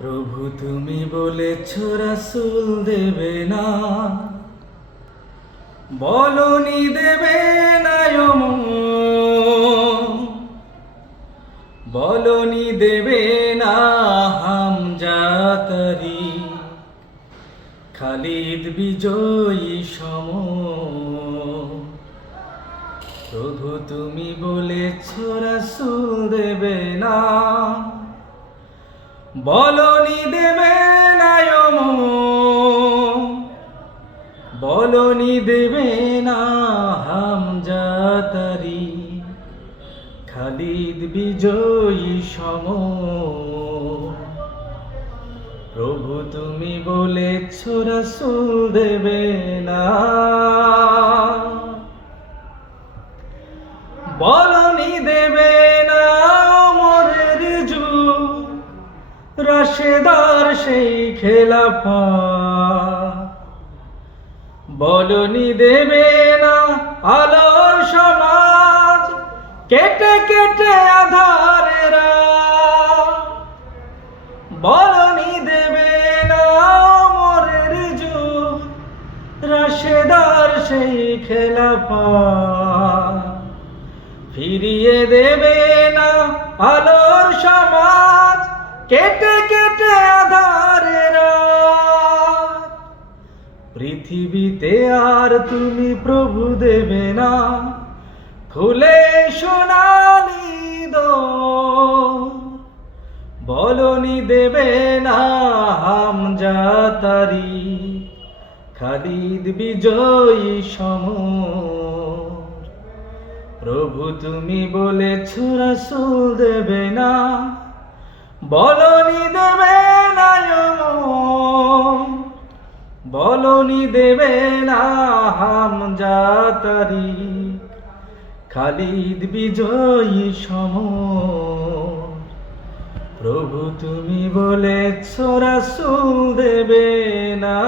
প্রভু তুমি বলেছ রাসূল দেবে না, বলনি দেবে না বলনি দেবে না হামজাতারি, খালিদ বিজয়ী সম। প্রভু তুমি বলেছ রাসূল দেবে না, বলনি দেবে না বলনি দেবে না হামজাতারি, খালিদ বিজয়ী সম। প্রভু তুমি বলেছ রাসূল দেবে না, বলনি দেবে না ওমরের যুগ, রাশেদার সেই খেলাফত। বলনি দেবে না আলোর সমাজ, কেটে কেটে আঁধারের রাত। বলনি দেবে না ওমরের যুগ, রাশেদার সেই খেলাফত। ফিরিয়ে দেবে না আলোর সমাজ, কেটে কেটে আঁধারের রাত। পৃথিবীতে আর তুমি প্রভু দেবে না, খুলে সোনালি দোর। বলনি দেবে না হামজাতারি, খালিদ বিজয়ী সম। প্রভু তুমি বলেছ রাসূল দেবে না, বলনি দেবে না বলনি দেবে না হামজাতারি, খালিদ বিজয়ী সম। প্রভু তুমি বলেছ রাসূল দেবে না।